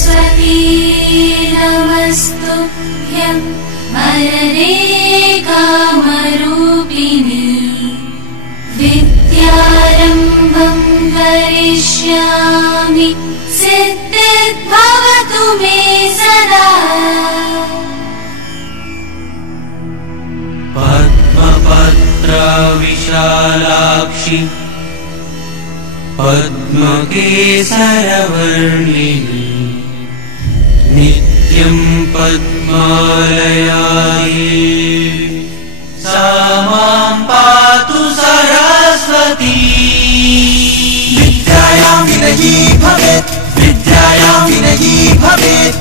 सरस्वती नमस्तुभ्यं वरदे कामरूपिणी विद्यारम्भं करिष्यामि सिद्धिर्भवतु मे सदा। पद्मपत्र विशालाक्षि पद्मकेसरवर्णिनी नित्यं पद्मालयायै सा मां पातु सरस्वती। विद्यायां विनयी भवेत् विद्यायां विनयी भवेत्।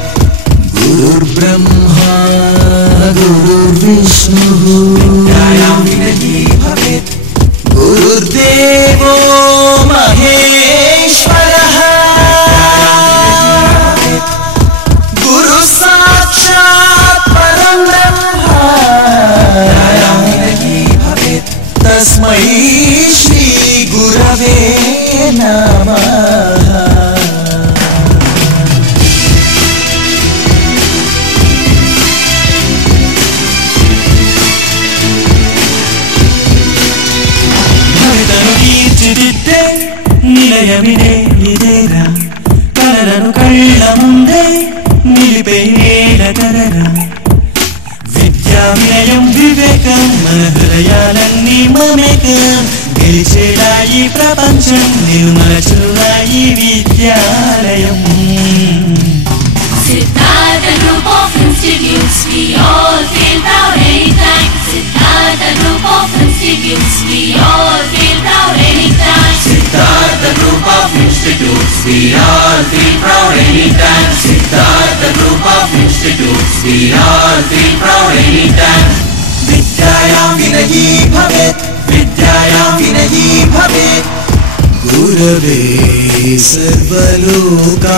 गुरुर्ब्रह्मा गुरुर्विष्णुः विद्यायां विनयी भवेत्। गुरुर्देवो महेश्वरः गुरुः साक्षात् परं ब्रह्म भवेत्। तस्मै श्री गुरवे नमः। నిలయమిదే ఇదేరా కలలను కళ్ళ ముందే నిలిపే నేలకరరా. విద్యా వినయం వివేకం మన హృదయాలన్నీ మమేకం. గెలిచేలా ఈ ప్రపంచం నిర్మలచులా ఈ విద్యాలయం. Siddhartha Group of Institutes, we all feel proud anytime. Siddhartha Group of Institutes, we all feel proud anytime. Siddhartha Group of Institutes, we all feel proud anytime. Siddhartha Group of Institutes, we all feel proud anytime. विद्यायां विनयी भवेत् विद्यायां विनयी भवेत्। गुरवे सर्वलोकानां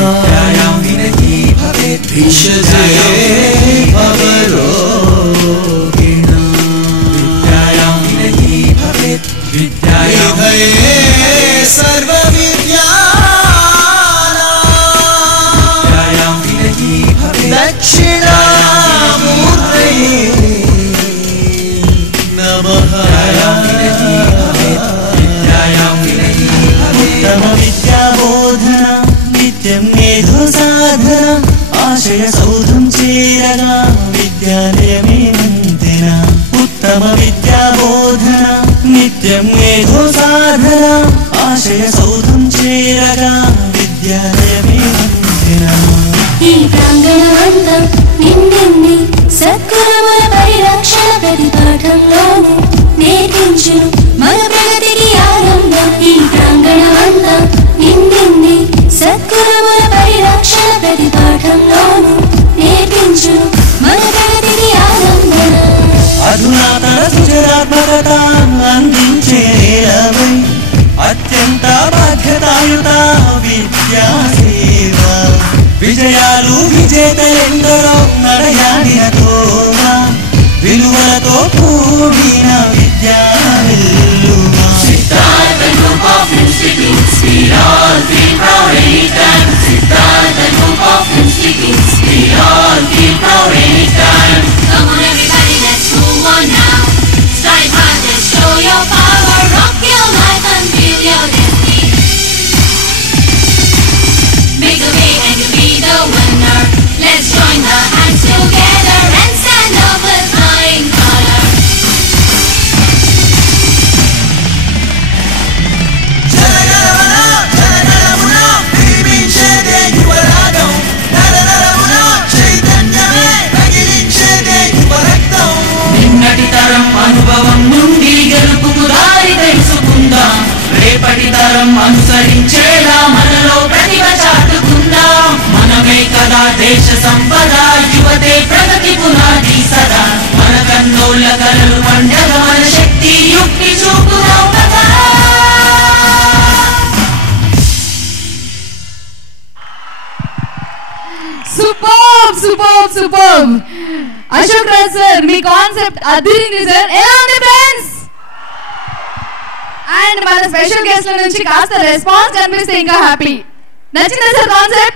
विद्यायां विनयी भवेत्। भिषजे भवरोगिणां विद्यायां विनयी भवेत्। विद्यायां सर्वविद्यानां विद्यायां विनयी भवेत्। दक्षिणामूर्तये नमः। उत्तम विद्याबोधन नित्यं मेधो साधन आशय सौधं चेरगा विद्यालयमे वन्दिन। उत्तम विद्याबोधन नित्यं मेधो साधन आशय सौधं चेरगा विद्यालयमे वन्दिन। ఈ ప్రాంగణమంతా నిండింది సద్గుణముల పరిరక్షణ ప్రతి పాఠంలోనూ నేర్పించును మన ప్రగతికి ఆరంభం. ఈ ప్రాంగణమంతా నిండింది సద్గుణముల పరిరక్షణ ప్రతి పాఠంలోనూ నేర్పించును మన ప్రగతికి ఆరంభం. అధునాతన సృజనాత్మకత అందించే నేలవై అత్యంత బాధ్యతాయుత విద్యా సేవ. విజయాలు విజేతలెందరో నడయాడిన తోగా విలువలతో కూడిన విద్యా వెల్లువా. Siddhartha Group of Institutes, we all feel proud anytime. Siddhartha Group of Institutes, we all feel proud anytime. Come on everybody, let's move on now. Strive hard, let's show your power. Rock your life and feel your destiny. Make the way and you'll be the winner. Let's join the hands together and stand up with flying colors. Jana Gana Mana జనగణమున దీవించేదే యువరాగం. నరనరమున చైతన్యమే రగిలించేదే యువరక్తం. నిన్నటి తరం అనుభవం నుండి గెలుపుకు దారి తెలుసుకుందాం. రేపటి తరం అనుసరించేలా మనలో ప్రతిభ చాటుకుందాం. మనమే కదా దేశ సంపద, యువతే ప్రగతి పునాది సదా. మన కన్నోళ్ళ కలలు పండగ, మన శక్తి యుక్తి చూపుదాం కదా. Super super super. Ashok Raj sir, మీ కాన్సెప్ట్ అదిరింది సార్. ఎలా ఉంది ఫ్రెండ్స్? అండ్ మన స్పెషల్ గెస్ట్ల నుంచి కాస్త రెస్పాన్స్ కనిపిస్తే ఇంకా హ్యాపీ. నచ్చిందా సార్ కాన్సెప్ట్?